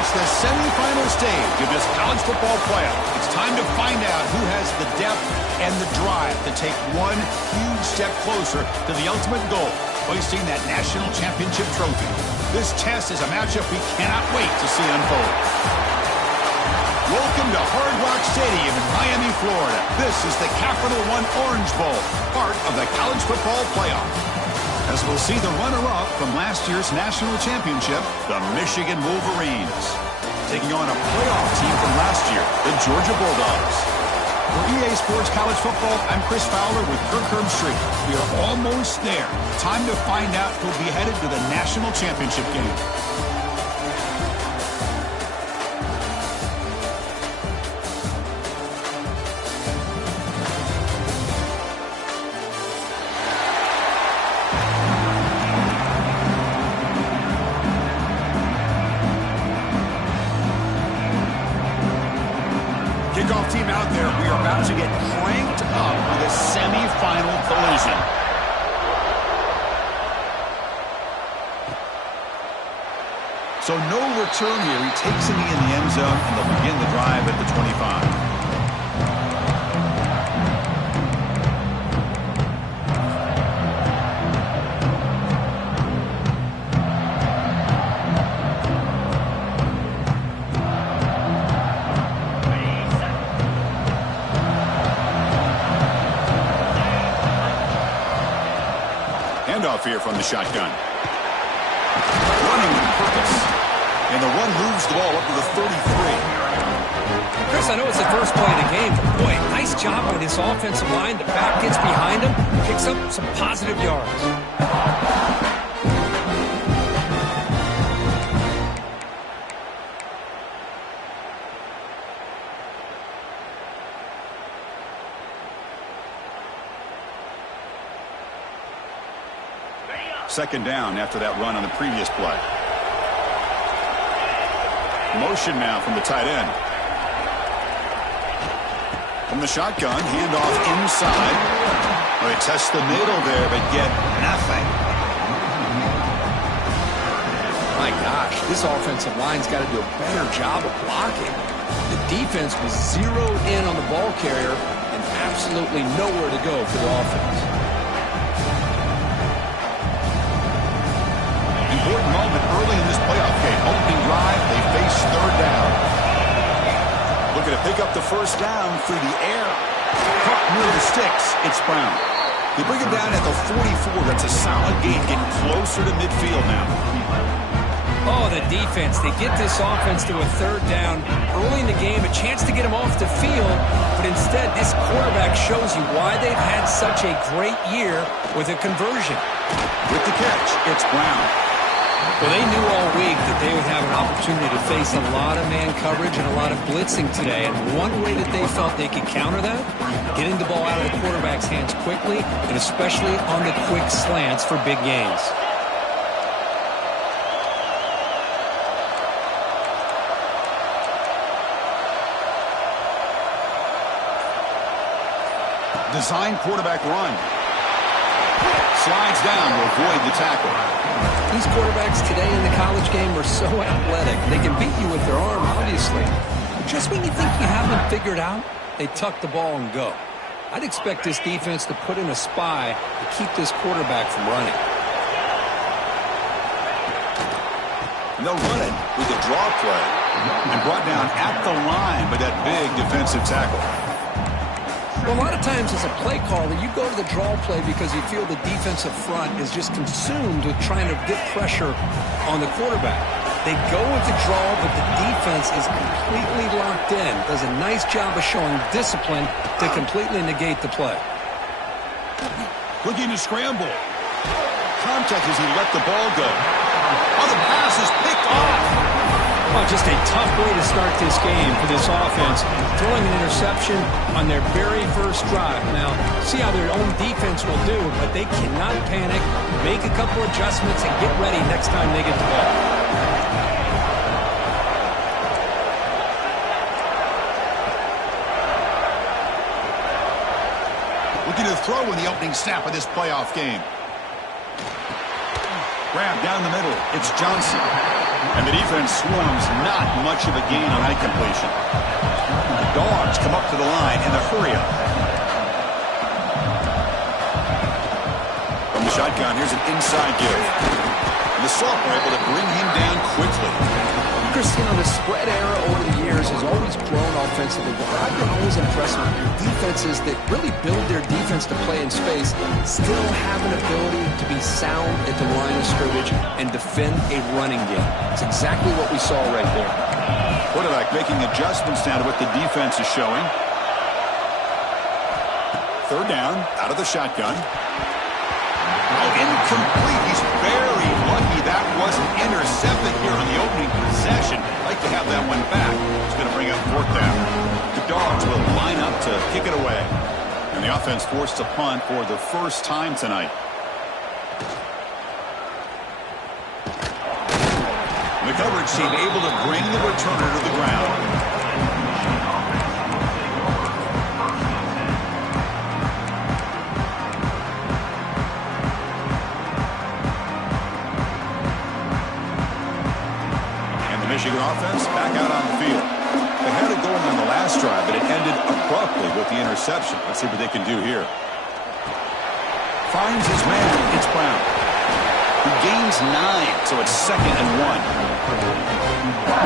reached the semifinal stage of this college football playoff. It's time to find out who has the depth and the drive to take one huge step closer to the ultimate goal, hoisting that national championship trophy. This test is a matchup we cannot wait to see unfold. Welcome to Hard Rock Stadium in Miami, Florida. This is the Capital One Orange Bowl, part of the college football playoff. As we'll see the runner-up from last year's national championship, the Michigan Wolverines, taking on a playoff team from last year, the Georgia Bulldogs. For EA Sports College Football, I'm Chris Fowler with Kirk Herbstreit. We are almost there. Time to find out who'll be headed to the national championship game. Kickoff team out there. We are about to get cranked up with a semi-final collision. So no return here. He takes a knee in the end zone, and they'll begin the drive at the 25. Handoff here from the shotgun. Running with purpose. And the run moves the ball up to the 33. Chris, I know it's the first play of the game, but boy, nice job by this offensive line. The back gets behind him, picks up some positive yards. Second down after that run on the previous play. Motion now from the tight end. From the shotgun, handoff inside. Well, they test the middle there, but get nothing. My gosh, this offensive line's got to do a better job of blocking. The defense was zeroed in on the ball carrier and absolutely nowhere to go for the offense. Important moment early in this playoff game. Opening drive, they face third down. Looking to pick up the first down through the air. Caught near the sticks. It's Brown. They bring him down at the 44. That's a solid gain, getting closer to midfield now. Oh, the defense. They get this offense to a third down early in the game, a chance to get him off the field, but instead this quarterback shows you why they've had such a great year with a conversion. With the catch, it's Brown. Well, they knew all week that they would have an opportunity to face a lot of man coverage and a lot of blitzing today. And one way that they felt they could counter that, getting the ball out of the quarterback's hands quickly, and especially on the quick slants for big gains. Design quarterback run. Slides down to avoid the tackle. These quarterbacks today in the college game are so athletic. They can beat you with their arm, obviously. But just when you think you have them figured out, they tuck the ball and go. I'd expect this defense to put in a spy to keep this quarterback from running. And they'll run it with a draw play. And brought down at the line by that big defensive tackle. Well, a lot of times as a play caller, you go to the draw play because you feel the defensive front is just consumed with trying to get pressure on the quarterback. They go with the draw, but the defense is completely locked in. Does a nice job of showing discipline to completely negate the play. Looking to scramble. Contact as he let the ball go. Oh, the pass is picked off. Oh, just a tough way to start this game for this offense. Throwing an interception on their very first drive. Now, see how their own defense will do, but they cannot panic, make a couple adjustments, and get ready next time they get the ball. Looking to throw in the opening snap of this playoff game. Grab down the middle. It's Johnson. And the defense swarms not much of a gain on that completion. The Dogs come up to the line in the hurry-up. From the shotgun, here's an inside give. And the Salts are able to bring him down quickly. Chris, the spread era over the years has always grown offensively, but I've been always impressed with defenses that really build their defense to play in space, still have an ability to be sound at the line of scrimmage and defend a running game. It's exactly what we saw right there. Quarterback making adjustments now to what the defense is showing. Third down, out of the shotgun. Oh, incomplete. He's very lucky that wasn't intercepted here on the opening possession. Like to have that one back. It's going to bring up fourth down. The Dogs will line up to kick it away. And the offense forced to punt for the first time tonight. The coverage team able to bring the returner to the ground. Michigan offense back out on the field. They had it going on the last drive, but it ended abruptly with the interception. Let's see what they can do here. Finds his man. It's Brown. He gains 9, so it's 2nd and 1.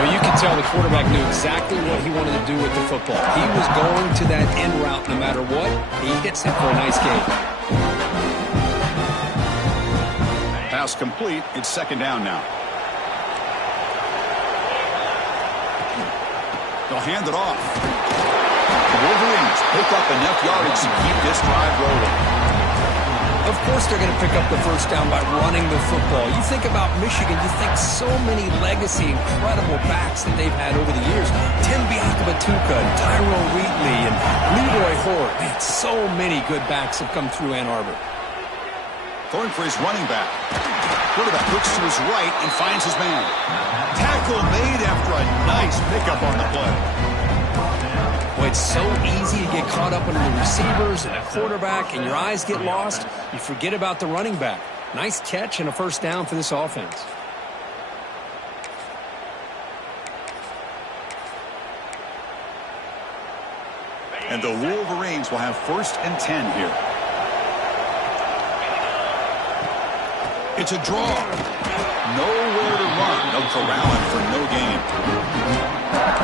Well, you can tell the quarterback knew exactly what he wanted to do with the football. He was going to that end route no matter what. He hits it for a nice gain. Pass complete. It's 2nd down now. They'll hand it off. The Wolverines pick up enough yardage to keep this drive rolling. Of course they're going to pick up the first down by running the football. You think about Michigan, you think so many legacy, incredible backs that they've had over the years. Tim Biakabatuka and Tyrone Wheatley and Leroy Hort. Man, so many good backs have come through Ann Arbor. Going for his running back. Quarterback looks to his right and finds his man. Tackle made after a nice pickup on the play. Well, it's so easy to get caught up in the receivers and the quarterback, and your eyes get lost. You forget about the running back. Nice catch and a first down for this offense. And the Wolverines will have 1st and 10 here. It's a draw. Nowhere to run. They'll corral him for no gain.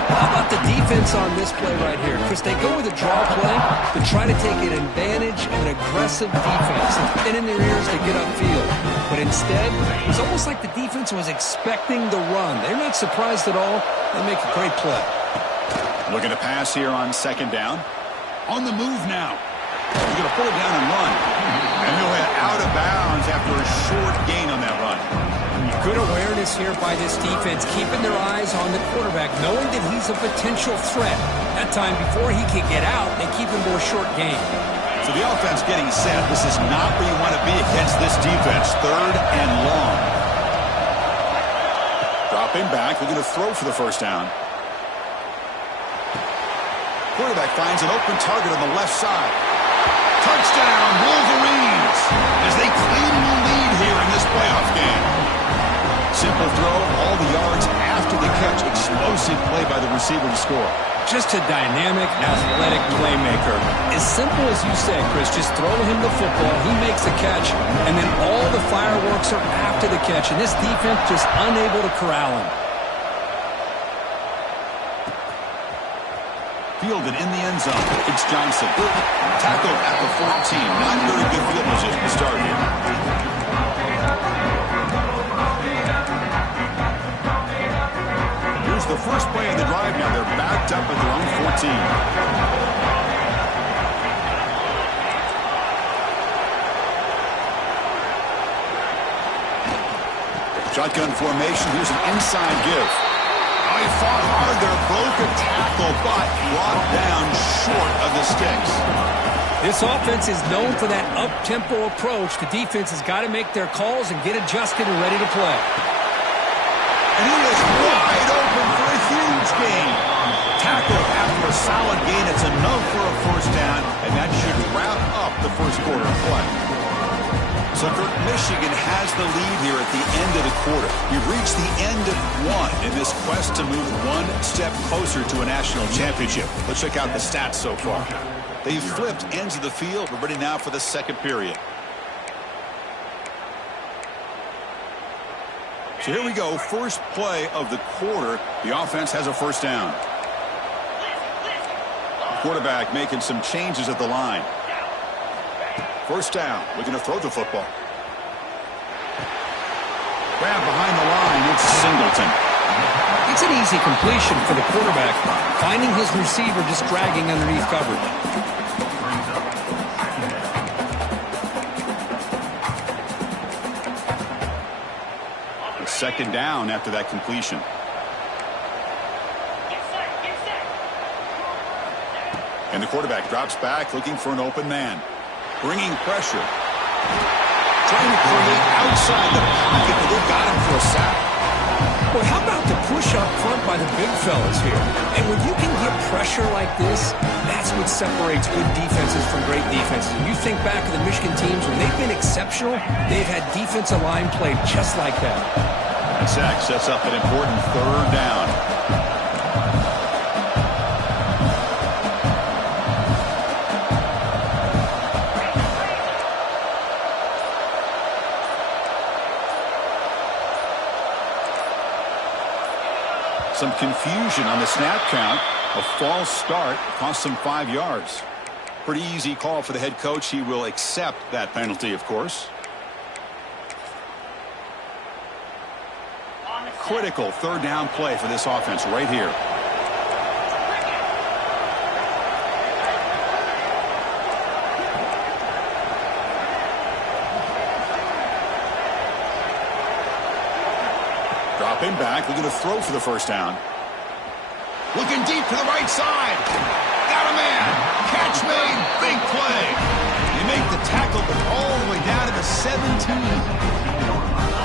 How about the defense on this play right here? Chris, they go with a draw play to try to take an advantage of an aggressive defense. They thin in their ears to get upfield. But instead, it was almost like the defense was expecting the run. They're not surprised at all. They make a great play. Looking to pass here on 2nd down. On the move now. He's going to pull it down and run. And he'll head out of bounds after a short gain on that run. Good awareness here by this defense, keeping their eyes on the quarterback, knowing that he's a potential threat. That time, before he can get out, they keep him to a short gain. So the offense getting set. This is not where you want to be against this defense. 3rd and long. Dropping back. They're going to throw for the first down. Quarterback finds an open target on the left side. Touchdown, Wolverines, as they claim the lead here in this playoff game. Simple throw, all the yards after the catch. Explosive play by the receiver to score. Just a dynamic, athletic playmaker. As simple as you said, Chris, just throw him the football, he makes a catch, and then all the fireworks are after the catch, and this defense just unable to corral him. Fielded in the end zone. It's Johnson. Tackled at the 14. Not very good field position to start here. Here's the first play of the drive now. They're backed up at their own 14. Shotgun formation. Here's an inside give. He fought hard there, broke a tackle, but brought down short of the sticks. This offense is known for that up-tempo approach. The defense has got to make their calls and get adjusted and ready to play. And he is wide open for a huge gain. Tackle after a solid gain. It's enough for a first down, and that should wrap up the first quarter of play. So Michigan has the lead here at the end of the quarter. We've reached the end of one in this quest to move one step closer to a national championship. Let's check out the stats so far. They've flipped ends of the field. We're ready now for the second period. So here we go. First play of the quarter. The offense has a first down. Quarterback making some changes at the line. First down. Looking to throw the football. Grab behind the line. It's Singleton. It's an easy completion for the quarterback. Finding his receiver just dragging underneath coverage. Second down after that completion. And the quarterback drops back looking for an open man. Bringing pressure. Trying to create outside the pocket, but they got him for a sack. Well, how about the push up front by the big fellas here? And when you can get pressure like this, that's what separates good defenses from great defenses. When you think back of the Michigan teams, when they've been exceptional, they've had defensive line play just like that. That sack sets up an important third down. Some confusion on the snap count. A false start cost them 5 yards. Pretty easy call for the head coach. He will accept that penalty, of course. Critical third down play for this offense right here. Dropping back, looking to throw for the first down. Looking deep to the right side. Got a man. Catch made. Big play. You make the tackle, but all the way down to the 17.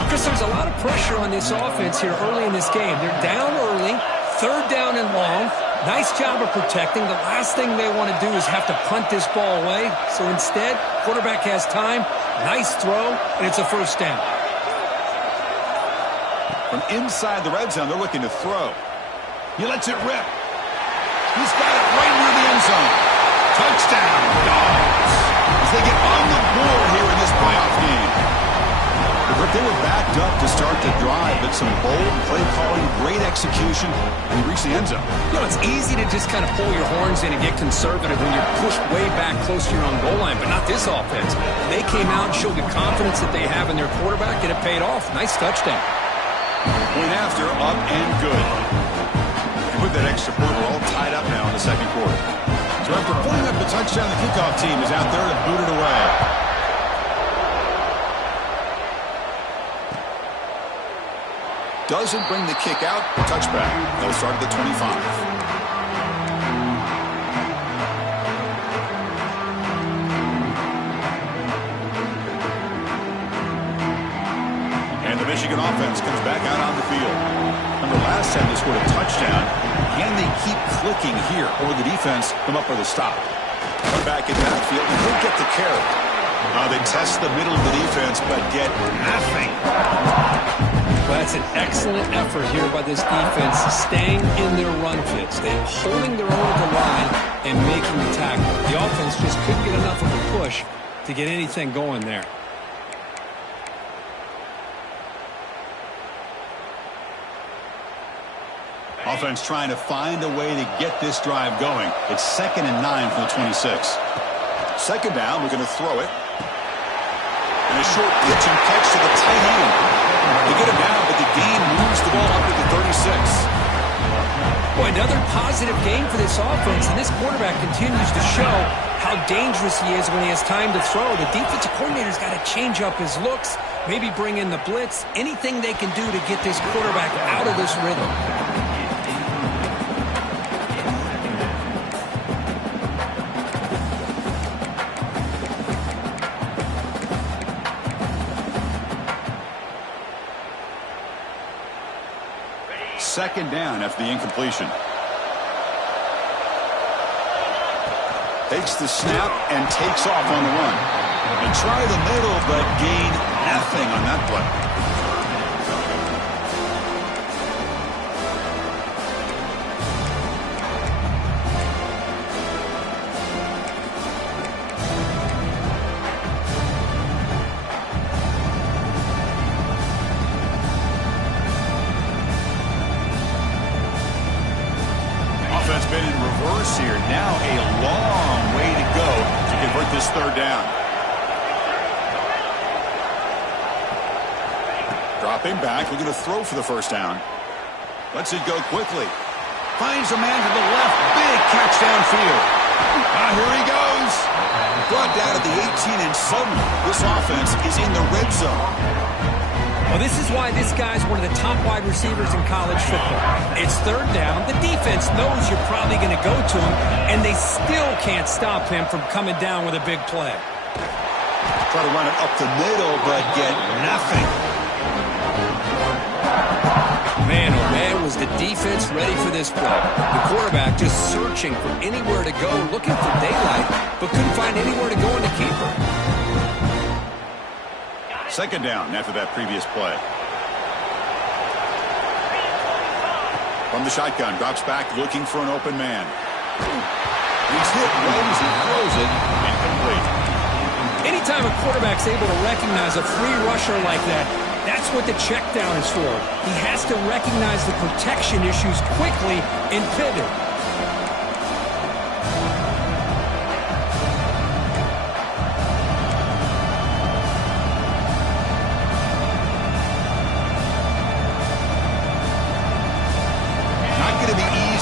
Because there's a lot of pressure on this offense here early in this game. They're down early, third down and long. Nice job of protecting. The last thing they want to do is have to punt this ball away. So instead, quarterback has time. Nice throw, and it's a first down. From inside the red zone, they're looking to throw. He lets it rip. He's got it right near the end zone. Touchdown, Dogs. As they get on the board here in this playoff game. They were backed up to start the drive, but some bold play calling, great execution, and he reached the end zone. You know, it's easy to just kind of pull your horns in and get conservative when you're pushed way back close to your own goal line, but not this offense. They came out and showed the confidence that they have in their quarterback, and it paid off. Nice touchdown. Point after, up and good. And with that extra point, we're all tied up now in the second quarter. So after pulling up the touchdown, the kickoff team is out there to boot it away. Doesn't bring the kick out. Touchback. They'll start at the 25. And the Michigan offense comes back out on the field. Remember last time they scored a touchdown. Can they keep clicking here? Or will the defense come up with a stop? Come back in that field and he'll get the carry. They test the middle of the defense but get nothing. Well, that's an excellent effort here by this defense, staying in their run fits. They're holding their own at the line and making the tackle. The offense just couldn't get enough of a push to get anything going there. Offense trying to find a way to get this drive going. It's 2nd and 9 from the 26. Second down, we're going to throw it. And a short pitch and catch to the tight end. They get him down, but the gain moves the ball up to the 36. Boy, another positive game for this offense, and this quarterback continues to show how dangerous he is when he has time to throw. The defensive coordinator's got to change up his looks, maybe bring in the blitz, anything they can do to get this quarterback out of this rhythm. Second down after the incompletion. Takes the snap and takes off on the run. They try the middle, but gain nothing on that play. Offense been in reverse here. Now a long way to go to convert this third down. Dropping back, looking to throw for the first down. Lets it go quickly. Finds a man to the left. Big catch downfield. Here he goes. Brought down at the 18, and suddenly this offense is in the red zone. Well, this is why this guy's one of the top wide receivers in college football. It's third down. The defense knows you're probably going to go to him, and they still can't stop him from coming down with a big play. Try to run it up the middle, but get nothing. Man, oh man, was the defense ready for this play. The quarterback just searching for anywhere to go, looking for daylight, but couldn't find anywhere to go in the keeper. Second down after that previous play. From the shotgun, drops back looking for an open man. He's hit right as he throws it, incomplete. Anytime a quarterback's able to recognize a free rusher like that, that's what the check down is for. He has to recognize the protection issues quickly and pivot.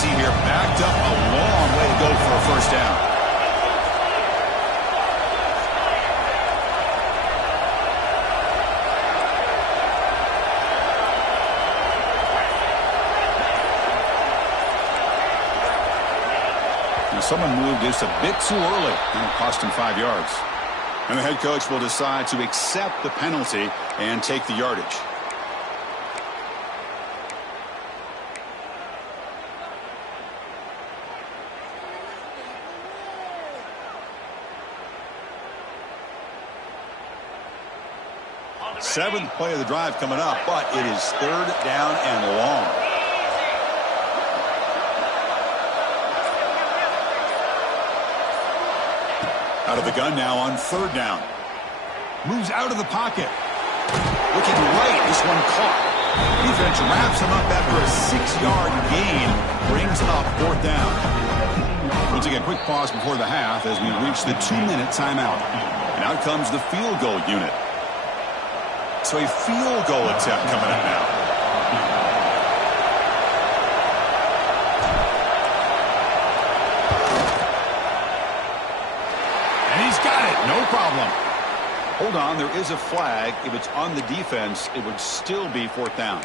Here, backed up a long way to go for a first down. Now someone moved this a bit too early, and it cost him 5 yards. And the head coach will decide to accept the penalty and take the yardage. Seventh play of the drive coming up, but it is third down and long. Out of the gun now on third down. Moves out of the pocket. Looking right, this one caught. Defense wraps him up after a 6-yard gain. Brings up fourth down. We'll take a quick pause before the half as we reach the 2-minute timeout. And out comes the field goal unit. So a field goal attempt coming up now. And he's got it. No problem. Hold on. There is a flag. If it's on the defense, it would still be fourth down.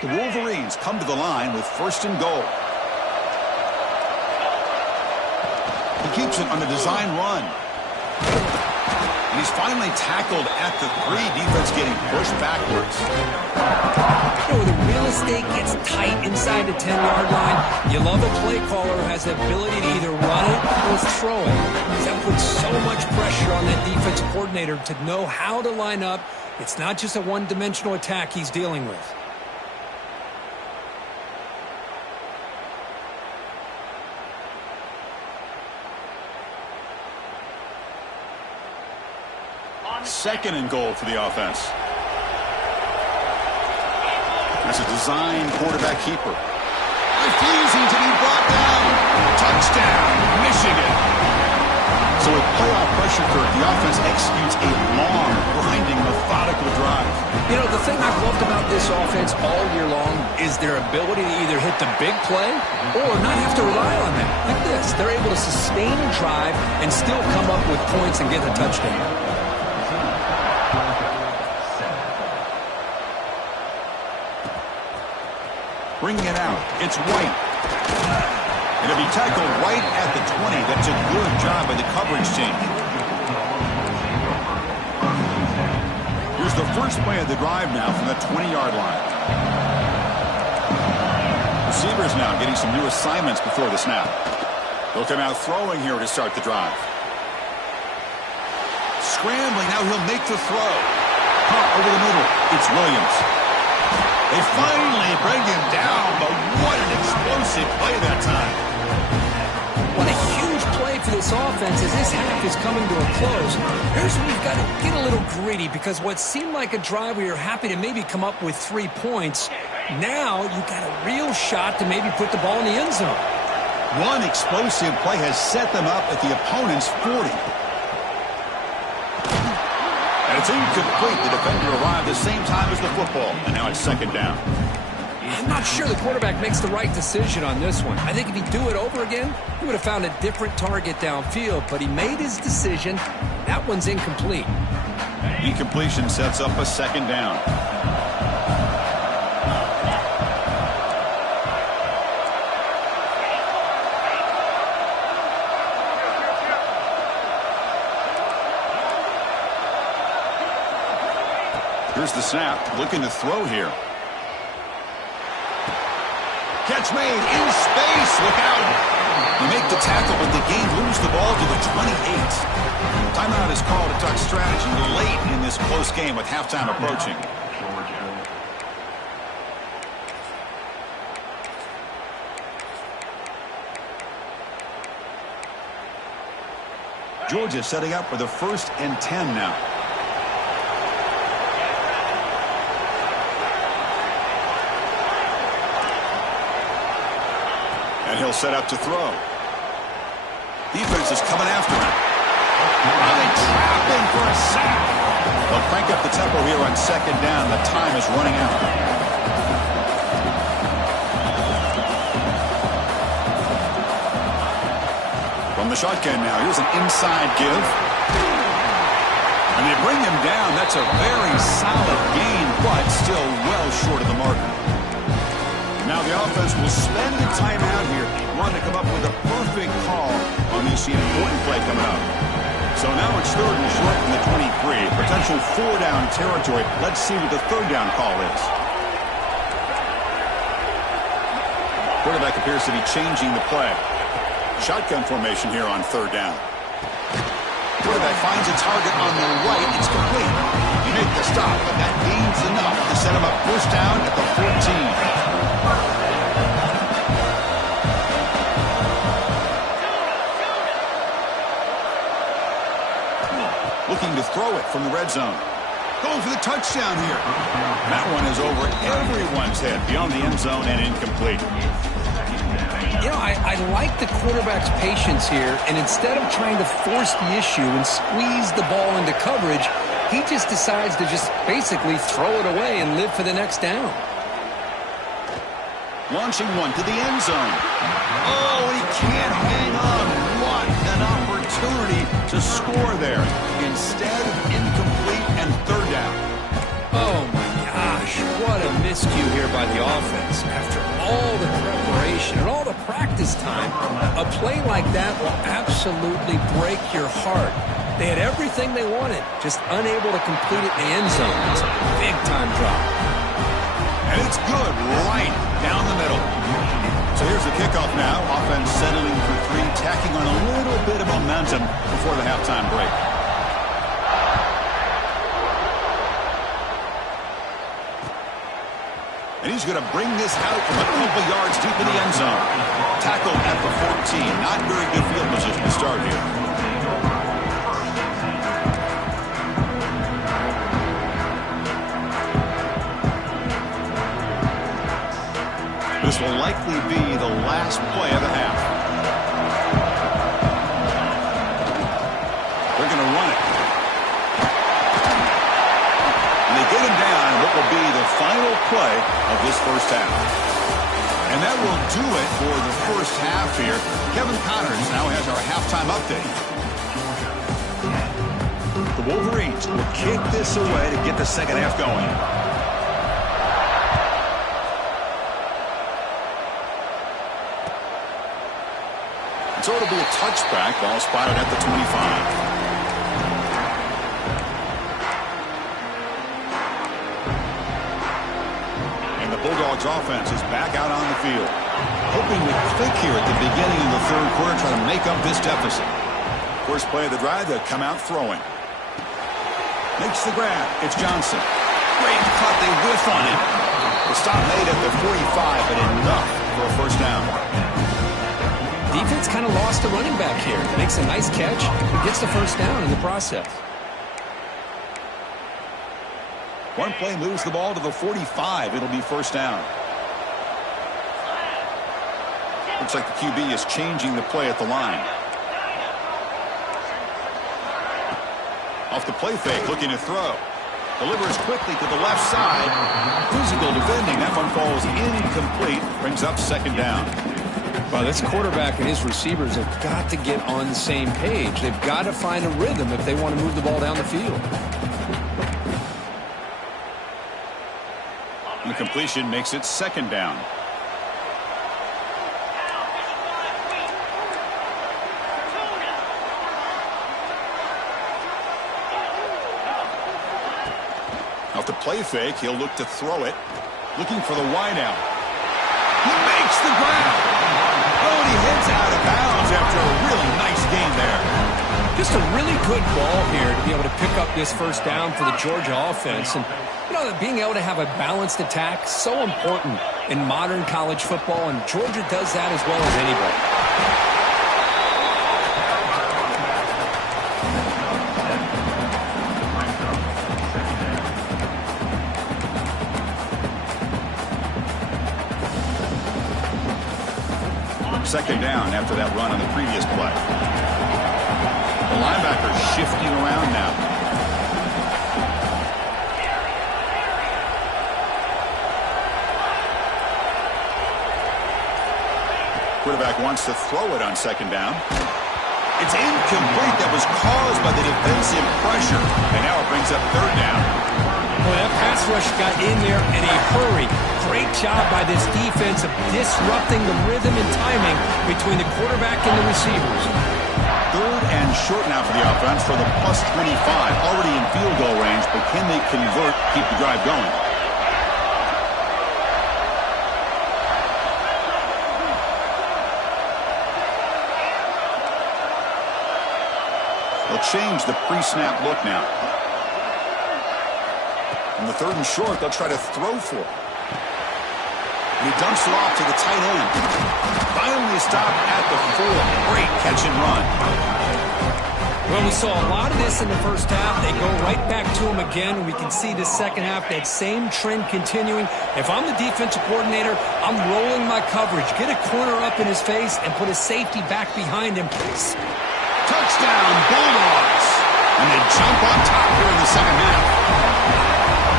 The Wolverines come to the line with first and goal. He keeps it on the design run. And he's finally tackled at the 3. Defense getting pushed backwards. You know, when the real estate gets tight inside the 10-yard line, you love a play caller who has the ability to either run it or throw it. That puts so much pressure on that defensive coordinator to know how to line up. It's not just a one-dimensional attack he's dealing with. Second and goal for the offense. That's a design quarterback keeper. Refusing to be brought down. Touchdown, Michigan. So with playoff pressure curve, the offense executes a long, grinding, methodical drive. You know, the thing I've loved about this offense all year long is their ability to either hit the big play or not have to rely on that. Like this, they're able to sustain a drive and still come up with points and get a touchdown. Bringing it out, it's White. It'll be tackled right at the 20. That's a good job by the coverage team. Here's the first play of the drive now from the 20-yard line. receivers now getting some new assignments before the snap. They'll come out throwing here to start the drive. Scrambling, now he'll make the throw. Caught over the middle. It's Williams. They finally bring him down, but what an explosive play that time. What a huge play for this offense as this half is coming to a close. Here's where we've got to get a little gritty because what seemed like a drive where you're happy to maybe come up with 3 points, now you've got a real shot to maybe put the ball in the end zone. One explosive play has set them up at the opponent's 40. And it's incomplete. The defender arrived the same time as the football, and now it's second down. I'm not sure the quarterback makes the right decision on this one. I think if he'd do it over again, he would have found a different target downfield, but he made his decision. That one's incomplete. Incompletion sets up a second down. Here's the snap, looking to throw here. Catch made in space. Look out. You make the tackle, but the game lose the ball to the 28. Timeout is called to talk strategy late in this close game with halftime approaching. Georgia setting up for the 1st and 10 now. And he'll set up to throw. Defense is coming after him. And they trap him for a sack. They'll crank up the tempo here on second down. The time is running out. From the shotgun now, here's an inside give. And they bring him down. That's a very solid gain, but still well short of the marker. Now the offense will spend the timeout here. Want to come up with a perfect call on this important play coming up. So now it's 3rd and short from the 23. Potential 4-down territory. Let's see what the 3rd down call is. Quarterback appears to be changing the play. Shotgun formation here on 3rd down. Quarterback finds a target on the right. It's complete. You make the stop, but that means enough to set him up 1st down at the 14. Looking to throw it from the red zone. Going for the touchdown here. That one is over everyone's head beyond the end zone and incomplete. You know, I like the quarterback's patience here, and instead of trying to force the issue and squeeze the ball into coverage, he just decides to just basically throw it away and live for the next down. Launching one to the end zone. Oh, he can't hang on. What an opportunity to score there. Instead, incomplete and 3rd down. Oh, my gosh. What a miscue here by the offense. After all the preparation and all the practice time, a play like that will absolutely break your heart. They had everything they wanted, just unable to complete it in the end zone. It's a big-time drop. And it's good right down the middle. So here's the kickoff now. Offense settling for 3, tacking on a little bit of momentum before the halftime break. And he's going to bring this out from a couple yards deep in the end zone. Tackled at the 14. Not very good field position to start here. This will likely be the last play of the half. They're going to run it. And they get him down in what will be the final play of this 1st half. And that will do it for the 1st half here. Kevin Connors now has our halftime update. The Wolverines will kick this away to get the 2nd half going. So it'll be a touchback. Ball spotted at the 25. Bulldogs offense is back out on the field. Hoping to click here at the beginning of the third quarter, trying to make up this deficit. First play of the drive, they'll come out throwing. Makes the grab. It's Johnson. Great cut. They whiff on it. The stop made at the 45, but enough for a first down. Defense kind of lost the running back here. Makes a nice catch and gets the first down in the process. One play moves the ball to the 45. It'll be first down. Looks like the QB is changing the play at the line. Off the play fake, looking to throw. Delivers quickly to the left side. Physical defending. That one falls incomplete. Brings up second down. Well, this quarterback and his receivers have got to get on the same page. They've got to find a rhythm if they want to move the ball down the field. The completion makes it second down. Off the play fake, he'll look to throw it. Looking for the wideout. He makes the grab. Oh, and he heads out of bounds after a really nice gain there. Just a really good ball here to be able to pick up this first down for the Georgia offense. And, you know, being able to have a balanced attack, so important in modern college football, and Georgia does that as well as anybody. Second down after that run on the previous play. The linebacker shifting around now. Quarterback wants to throw it on second down. It's incomplete. That was caused by the defensive pressure. And now it brings up third down. Well, that pass rush got in there in a hurry. Great job by this defense of disrupting the rhythm and timing between the quarterback and the receivers. Third and short now for the offense for the plus 25. Already in field goal range, but can they convert, keep the drive going? They'll change the pre-snap look now. On the third and short, they'll try to throw for it. He dumps it off to the tight end. Finally stopped at the 4. Great catch and run. Well, we saw a lot of this in the first half. They go right back to him again. We can see the second half, that same trend continuing. If I'm the defensive coordinator, I'm rolling my coverage. Get a corner up in his face and put a safety back behind him. Touchdown, Bulldogs. And they jump on top here in the second half.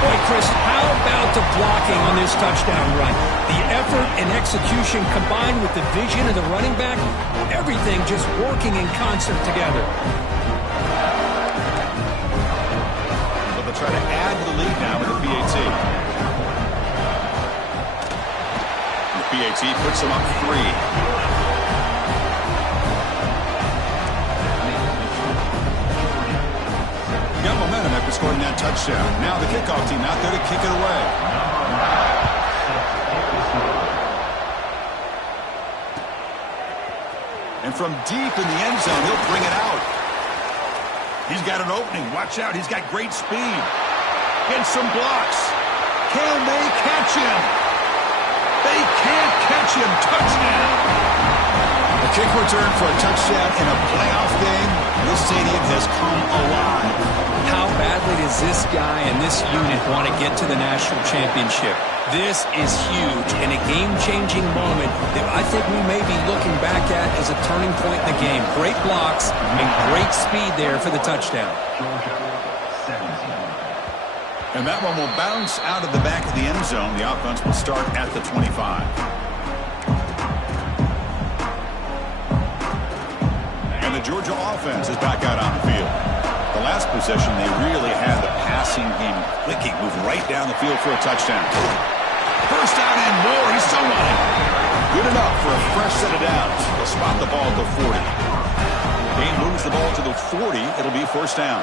Boy, Chris, how about the blocking on this touchdown run? The effort and execution combined with the vision of the running back, everything just working in concert together. So they'll try to add to the lead now with the PAT. The PAT puts them up 3. Got momentum after scoring that touchdown. Now the kickoff team out there to kick it away. And from deep in the end zone, he'll bring it out. He's got an opening. Watch out. He's got great speed. Gets some blocks. Can they catch him? They can't catch him. Touchdown. A kick return for a touchdown in a playoff game. This stadium has come alive. How badly does this guy and this unit want to get to the national championship? This is huge and a game-changing moment that I think we may be looking back at as a turning point in the game. Great blocks and great speed there for the touchdown. And that one will bounce out of the back of the end zone. The offense will start at the 25. And the Georgia offense is back out on the field. The last possession, they really had the passing game clicking, moved right down the field for a touchdown. First down and more. He's still running. Good enough for a fresh set of downs. They'll spot the ball at the 40. Dane moves the ball to the 40. It'll be first down.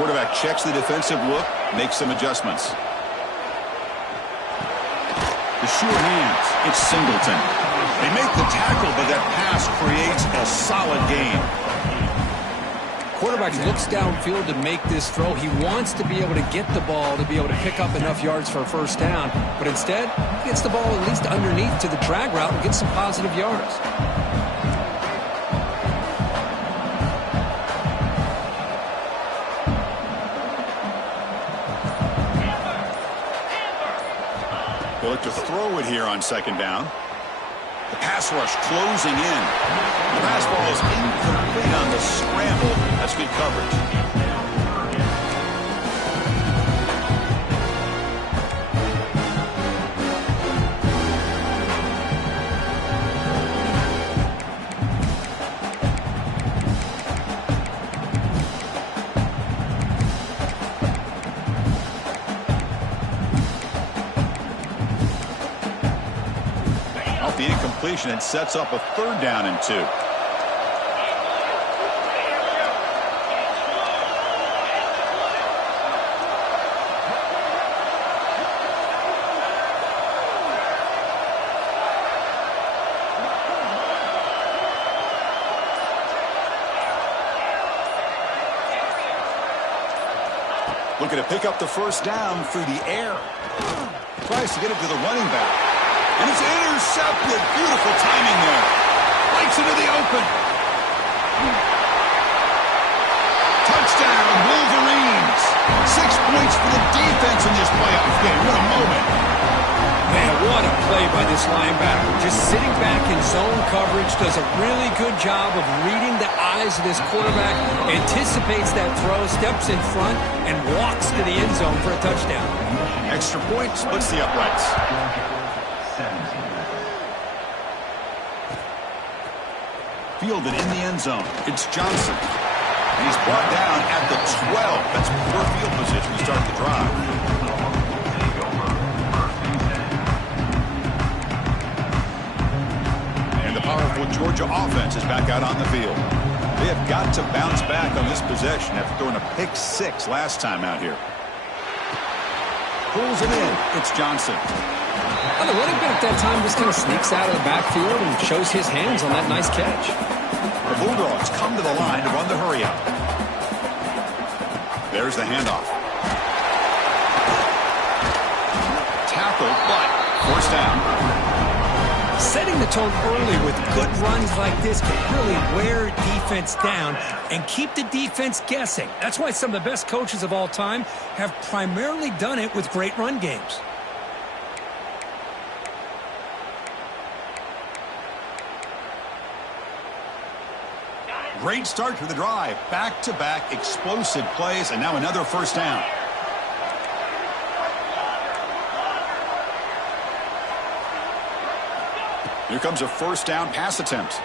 Quarterback checks the defensive look, makes some adjustments. The sure hands. It's Singleton. They make the tackle, but that pass creates a solid gain. Quarterback looks downfield to make this throw. He wants to be able to get the ball to be able to pick up enough yards for a first down. But instead, he gets the ball at least underneath to the drag route and gets some positive yards. They'll look to throw it here on second down. The pass rush closing in. The pass ball is incomplete on the scramble. That's good coverage. The incompletion and sets up a third down and 2. Looking to pick up the first down through the air. Tries to get it to the running back. And it's intercepted. Beautiful timing there. Lights into the open. Touchdown, Wolverines. 6 points for the defense in this playoff game. What a moment. Man, what a play by this linebacker. Just sitting back in zone coverage, does a really good job of reading the eyes of this quarterback, anticipates that throw, steps in front, and walks to the end zone for a touchdown. Extra point, splits the uprights. Fielded in the end zone. It's Johnson. And he's brought down at the 12. That's poor field position to start the drive. And the powerful Georgia offense is back out on the field. They have got to bounce back on this possession after throwing a pick 6 last time out here. Pulls it in. It's Johnson. Well, the running back that time just kind of sneaks out of the backfield and shows his hands on that nice catch. The Bulldogs come to the line to run the hurry up. There's the handoff. Tackle, but first down. Setting the tone early with good runs like this can really wear defense down and keep the defense guessing. That's why some of the best coaches of all time have primarily done it with great run games. Great start to the drive. Back-to-back explosive plays, and now another first down. Here comes a first down pass attempt.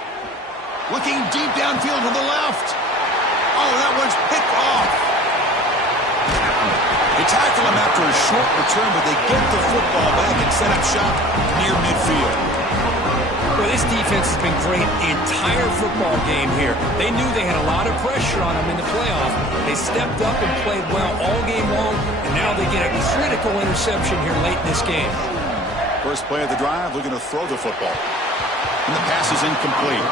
Looking deep downfield to the left. Oh, that one's picked off. They tackle him after a short return, but they get the football back and set up shop near midfield. Well, this defense has been great the entire football game here. They knew they had a lot of pressure on them in the playoff. They stepped up and played well all game long, and now they get a critical interception here late in this game. First play of the drive, looking to throw the football. And the pass is incomplete.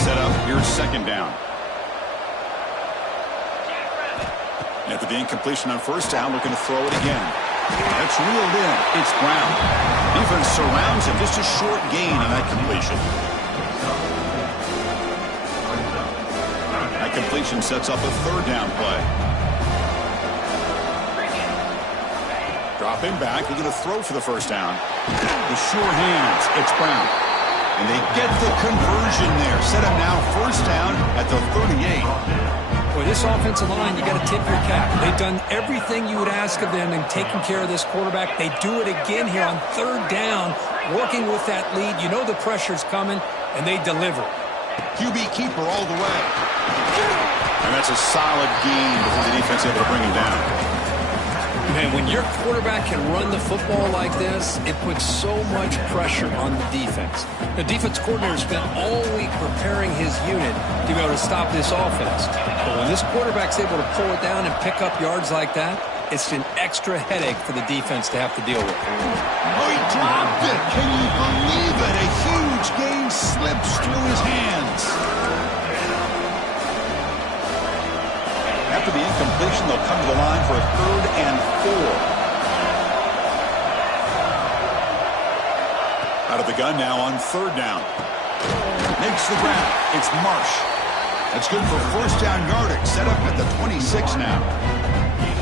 Set up. Here's second down. After the incompletion on first down, looking to throw it again. That's reeled in. It's Brown. Defense surrounds him. Just a short gain on that completion. That completion sets up a third down play. Dropping back, looking to throw for the first down. The sure hands. It's Brown. And they get the conversion there. Set up now first down at the 38. Boy, this offensive line, you got to tip your cap. They've done everything you would ask of them in taking care of this quarterback. They do it again here on third down, working with that lead. You know the pressure's coming, and they deliver. QB keeper all the way. And that's a solid gain before the defense able to bring him down. Man, when your quarterback can run the football like this, it puts so much pressure on the defense. The defense coordinator spent all week preparing his unit to be able to stop this offense. But when this quarterback's able to pull it down and pick up yards like that, it's an extra headache for the defense to have to deal with. Oh, he dropped it. Can you believe it? A huge gain slips through his hands. After the incompletion, they'll come to the line for a 3rd and 4. Out of the gun now on 3rd down. Makes the grab. It's Marsh. That's good for 1st down yardage. Set up at the 26 now.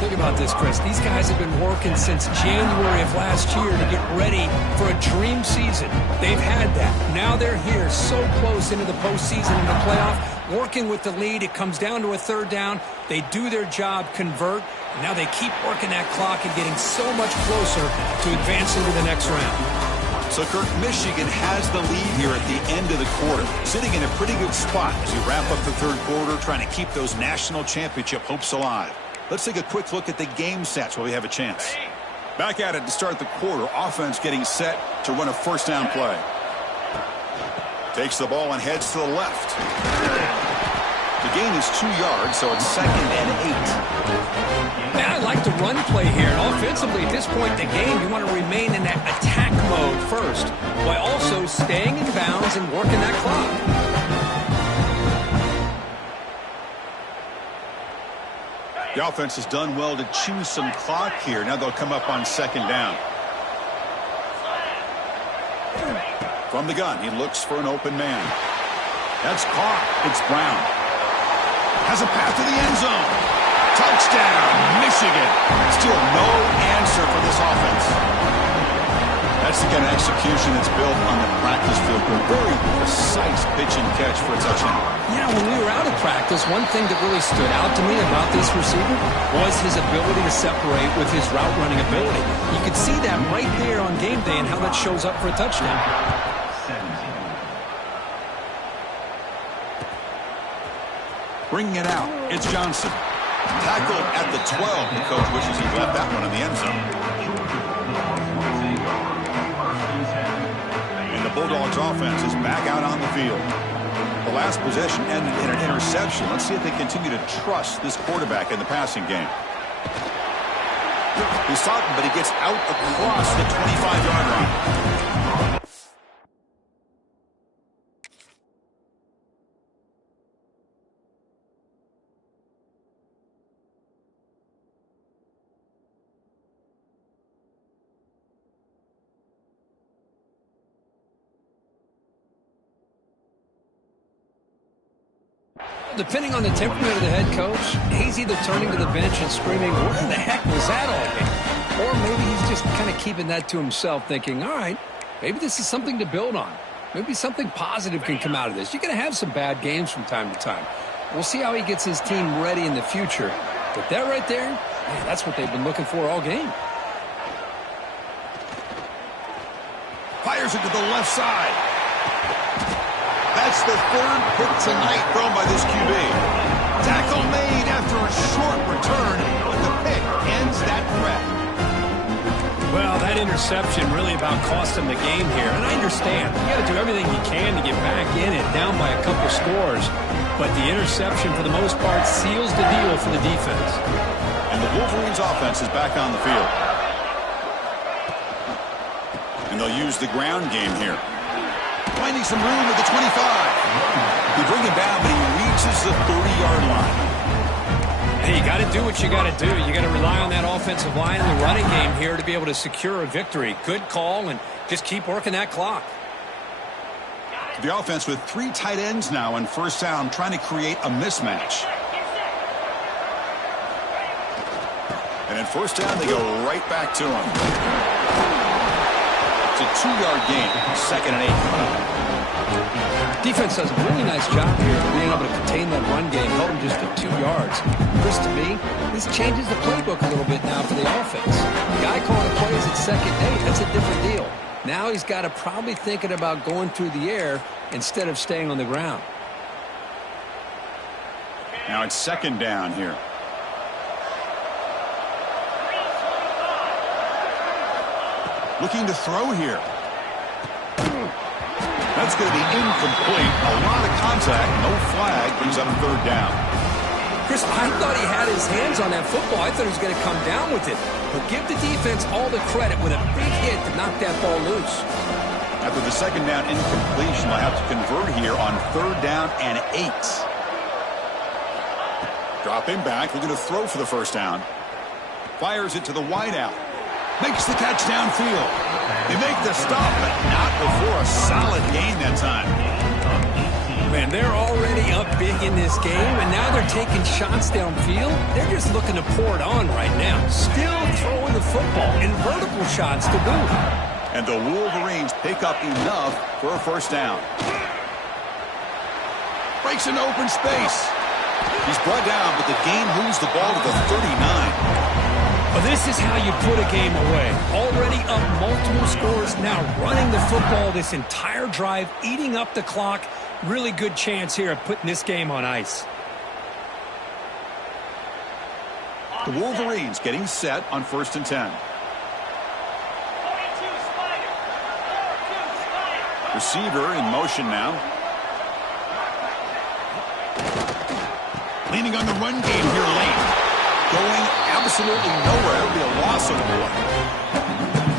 Think about this, Chris. These guys have been working since January of last year to get ready for a dream season. They've had that. Now they're here so close into the postseason and the playoff, working with the lead. It comes down to a 3rd down. They do their job, convert, and now they keep working that clock and getting so much closer to advancing to the next round. So, Kirk, Michigan has the lead here at the end of the quarter, sitting in a pretty good spot as you wrap up the 3rd quarter, trying to keep those national championship hopes alive. Let's take a quick look at the game stats while we have a chance. Back at it to start the quarter. Offense getting set to run a 1st down play. Takes the ball and heads to the left. The gain is 2 yards, so it's 2nd and 8. Man, I like the run play here. And offensively, at this point in the game, you want to remain in that attack mode first, while also staying in bounds and working that clock. The offense has done well to choose some clock here. Now they'll come up on 2nd down. From the gun, he looks for an open man. That's caught. It's Brown. Has a path to the end zone. Touchdown, Michigan. Still no answer for this offense. That's the kind of execution that's built on the practice field. A very precise pitch and catch for a touchdown. Yeah, when we were out of practice, one thing that really stood out to me about this receiver was his ability to separate with his route running ability. You could see that right there on game day and how that shows up for a touchdown. Bringing it out, it's Johnson. Tackled at the 12. The coach wishes he left that one in the end zone. And the Bulldogs offense is back out on the field. The last possession ended in an interception. Let's see if they continue to trust this quarterback in the passing game. He saw him, but he gets out across the 25-yard line. Depending on the temperament of the head coach, he's either turning to the bench and screaming, where the heck was that all game? Or maybe he's just kind of keeping that to himself, thinking, all right, maybe this is something to build on. Maybe something positive can come out of this. You're going to have some bad games from time to time. We'll see how he gets his team ready in the future. But that right there, man, that's what they've been looking for all game. Fires it to the left side. That's the 3rd pick tonight thrown by this QB. Tackle made after a short return, but the pick ends that threat. Well, that interception really about cost him the game here. And I understand. You got to do everything you can to get back in it, down by a couple scores. But the interception, for the most part, seals the deal for the defense. And the Wolverines' offense is back on the field. And they'll use the ground game here. Finding some room at the 25. They bring him down, but he reaches the 30-yard line. Hey, you got to do what you got to do. You got to rely on that offensive line and the running game here to be able to secure a victory. Good call, and just keep working that clock. The offense with 3 tight ends now on 1st down, trying to create a mismatch. And in 1st down, they go right back to him. It's a 2-yard gain. 2nd and 8 coming up. Defense does a really nice job here of being able to contain that run game, held them just to 2 yards. Chris, to me, this changes the playbook a little bit now for the offense. The guy calling plays at 2nd and 8, that's a different deal. Now he's got to probably thinking about going through the air instead of staying on the ground. Now it's 2nd down here. Looking to throw here. That's going to be incomplete. A lot of contact. No flag. Brings up 3rd down. Chris, I thought he had his hands on that football. I thought he was going to come down with it. But give the defense all the credit with a big hit to knock that ball loose. After the 2nd down incompletion, they'll have to convert here on 3rd down and 8. Dropping back, looking to throw for the 1st down. Fires it to the wideout. Makes the catch downfield. They make the stop, but not before a solid gain that time. Man, they're already up big in this game, and now they're taking shots downfield. They're just looking to pour it on right now. Still throwing the football, and vertical shots to boot. And the Wolverines pick up enough for a 1st down. Breaks into open space. He's brought down, but the game moves the ball to the 39. Well, this is how you put a game away. Already up multiple scores, now running the football this entire drive, eating up the clock. Really good chance here of putting this game on ice. The Wolverines getting set on 1st and 10. Receiver in motion now. Leaning on the run game here late. Going absolutely nowhere. It'll be a loss of the ball.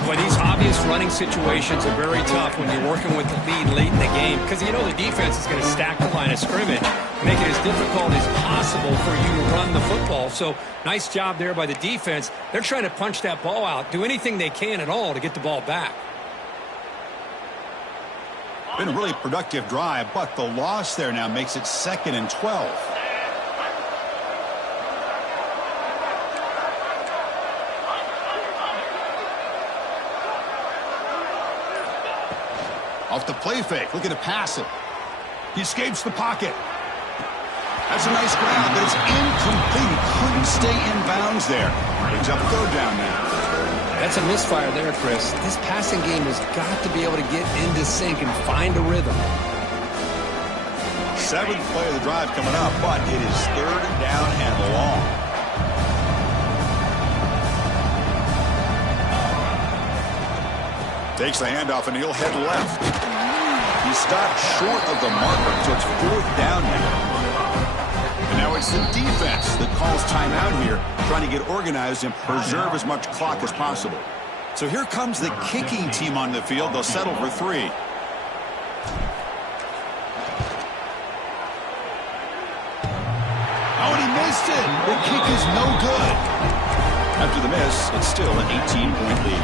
Boy, these obvious running situations are very tough when you're working with the lead late in the game because you know the defense is going to stack the line of scrimmage, make it as difficult as possible for you to run the football. So nice job there by the defense. They're trying to punch that ball out, do anything they can at all to get the ball back. Been a really productive drive, but the loss there now makes it 2nd and 12. Off the play fake, looking to pass it. He escapes the pocket. That's a nice grab, but it's incomplete. Couldn't stay in bounds there. Brings up 3rd down now. That's a misfire there, Chris. This passing game has got to be able to get into sync and find a rhythm. 7th play of the drive coming up, but it is 3rd down and long. Takes the handoff and he'll head left. He stopped short of the marker, so it's 4th down now. And now it's the defense that calls timeout here, trying to get organized and preserve as much clock as possible. So here comes the kicking team on the field. They'll settle for 3. Oh, and he missed it. The kick is no good. After the miss, it's still an 18-point lead.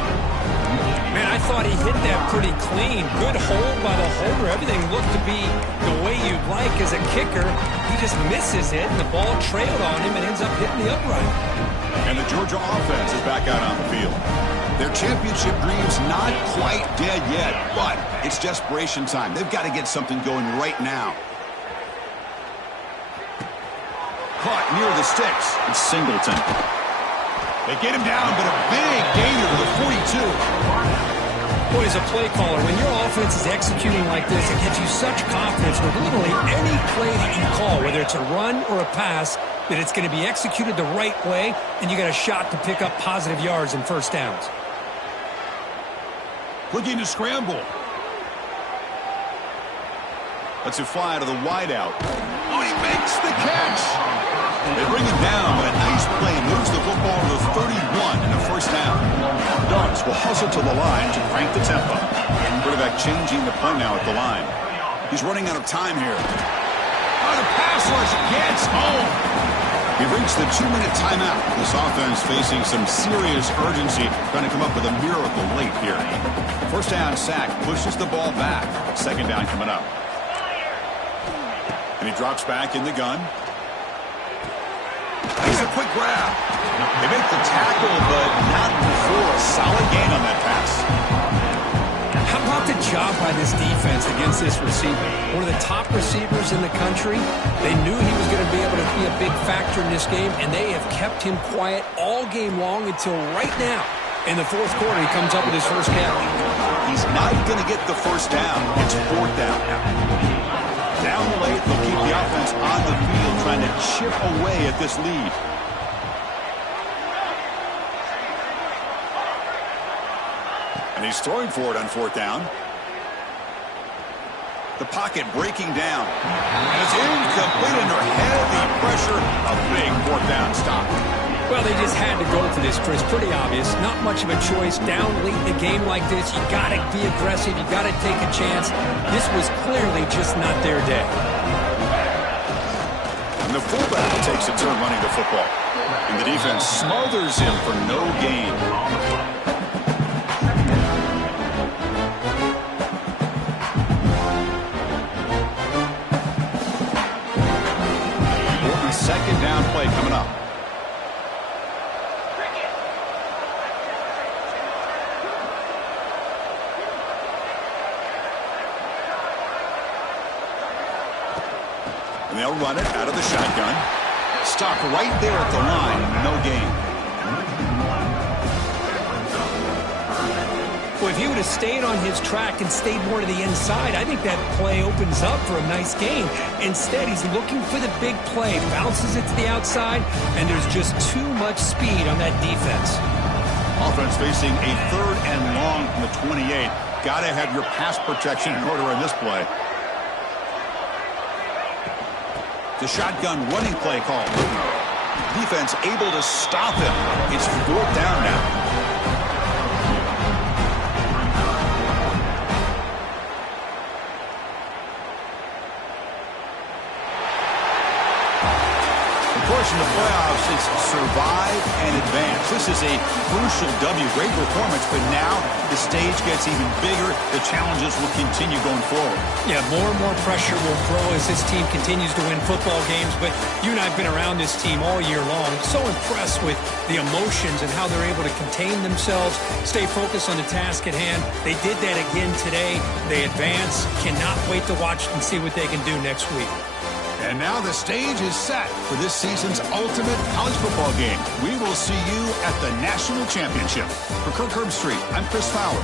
Man, I thought he hit that pretty clean. Good hold by the holder. Everything looked to be the way you'd like as a kicker. He just misses it, and the ball trailed on him and ends up hitting the upright. And the Georgia offense is back out on the field. Their championship dreams not quite dead yet, but it's desperation time. They've got to get something going right now. Caught near the sticks. It's Singleton. They get him down, but a big gainer to the 42. Boy, as a play caller, when your offense is executing like this, it gives you such confidence with literally any play that you call, whether it's a run or a pass, that it's going to be executed the right way, and you got a shot to pick up positive yards and 1st downs. Looking to scramble. Lets it fly to the wideout. Oh, he makes the catch. They bring him down, but a nice play moves the football to the 31 and a 1st down. Dogs will hustle to the line to crank the tempo. Quarterback changing the play now at the line. He's running out of time here. Oh, the pass rush gets home. He reached the 2-minute timeout. This offense facing some serious urgency, trying to come up with a miracle late here. 1st down sack pushes the ball back. 2nd down coming up. And he drops back in the gun. He's a quick grab. They make the tackle, but not before a solid gain on that pass. How about the job by this defense against this receiver? One of the top receivers in the country. They knew he was going to be able to be a big factor in this game, and they have kept him quiet all game long until right now. In the 4th quarter, he comes up with his 1st catch. He's not going to get the 1st down. It's 4th down now. Down late, they'll keep the offense on the field, trying to chip away at this lead. And he's throwing for it on 4th down. The pocket breaking down. And it's incomplete under heavy pressure. A big 4th down stop. Well, they just had to go for this, Chris. Pretty obvious. Not much of a choice. Down late in a game like this, you got to be aggressive. You got to take a chance. This was clearly just not their day. And the fullback takes a turn running the football. And the defense smothers him for no gain. Second down play coming up. And they'll run it out of the shotgun. Stop right there at the line. No gain. Well, if he would have stayed on his track and stayed more to the inside, I think that play opens up for a nice gain. Instead, he's looking for the big play, bounces it to the outside, and there's just too much speed on that defense. Offense facing a 3rd and long from the 28. Got to have your pass protection in order in this play. The shotgun running play call. Defense able to stop him. It's 4th down now. Of course, in the playoffs, it's survive and advance. This is a crucial W. Great performance, but now the stage gets even bigger. The challenges will continue going forward. Yeah, more and more pressure will grow as this team continues to win football games. But you and I have been around this team all year long. So impressed with the emotions and how they're able to contain themselves, stay focused on the task at hand. They did that again today. They advance. Cannot wait to watch and see what they can do next week. And now the stage is set for this season's ultimate college football game. We will see you at the National Championship. For Kirk Herbstreit, I'm Chris Fowler.